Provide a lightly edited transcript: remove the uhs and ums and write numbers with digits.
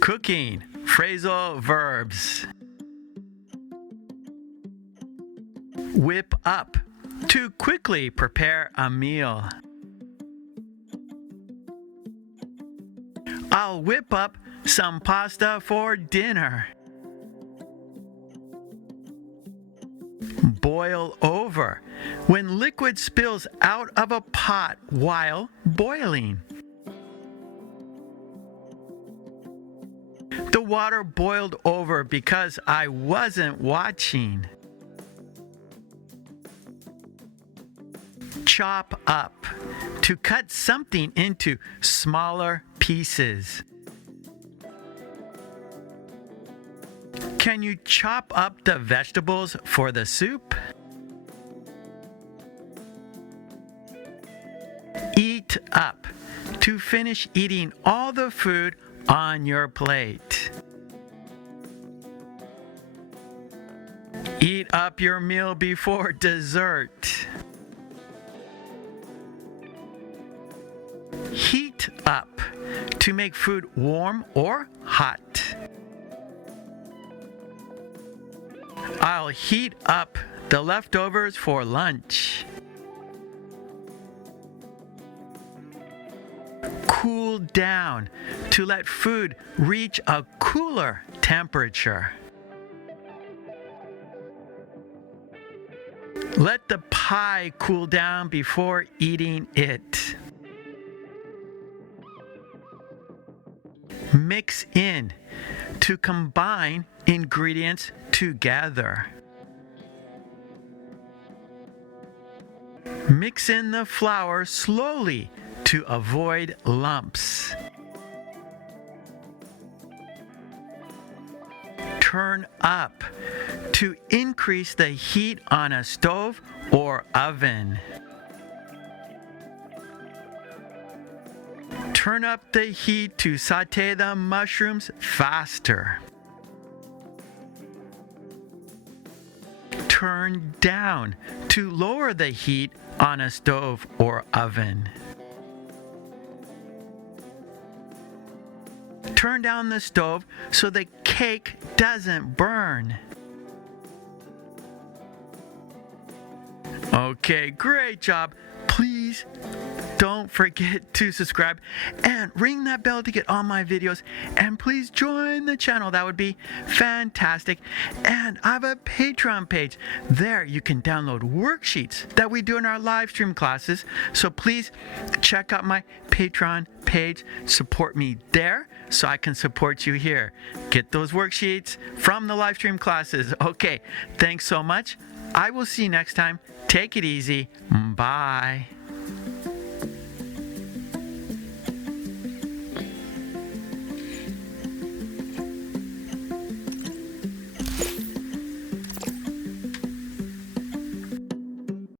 Cooking. Phrasal verbs. Whip up. To quickly prepare a meal. I'll whip up some pasta for dinner. Boil over. When liquid spills out of a pot while boiling. The water boiled over because I wasn't watching. Chop up. To cut something into smaller pieces. Can you chop up the vegetables for the soup? Eat up. To finish eating all the food on your plate. Eat up your meal before dessert. Heat up. To make food warm or hot. I'll heat up the leftovers for lunch. Cool down. To let food reach a cooler temperature. Let the pie cool down before eating it. Mix in. To combine ingredients together. Mix in the flour slowly to avoid lumps. Turn up. To increase the heat on a stove or oven. Turn up the heat to sauté the mushrooms faster. Turn down. To lower the heat on a stove or oven. Turn down the stove so the cake doesn't burn. Okay, great job. Please don't forget to subscribe and ring that bell to get all my videos. And please join the channel. That would be fantastic. And I have a Patreon page. There you can download worksheets that we do in our live stream classes. So please check out my Patreon page. Support me there so I can support you here. Get those worksheets from the live stream classes. Okay, thanks so much. I will see you next time. Take it easy. Bye.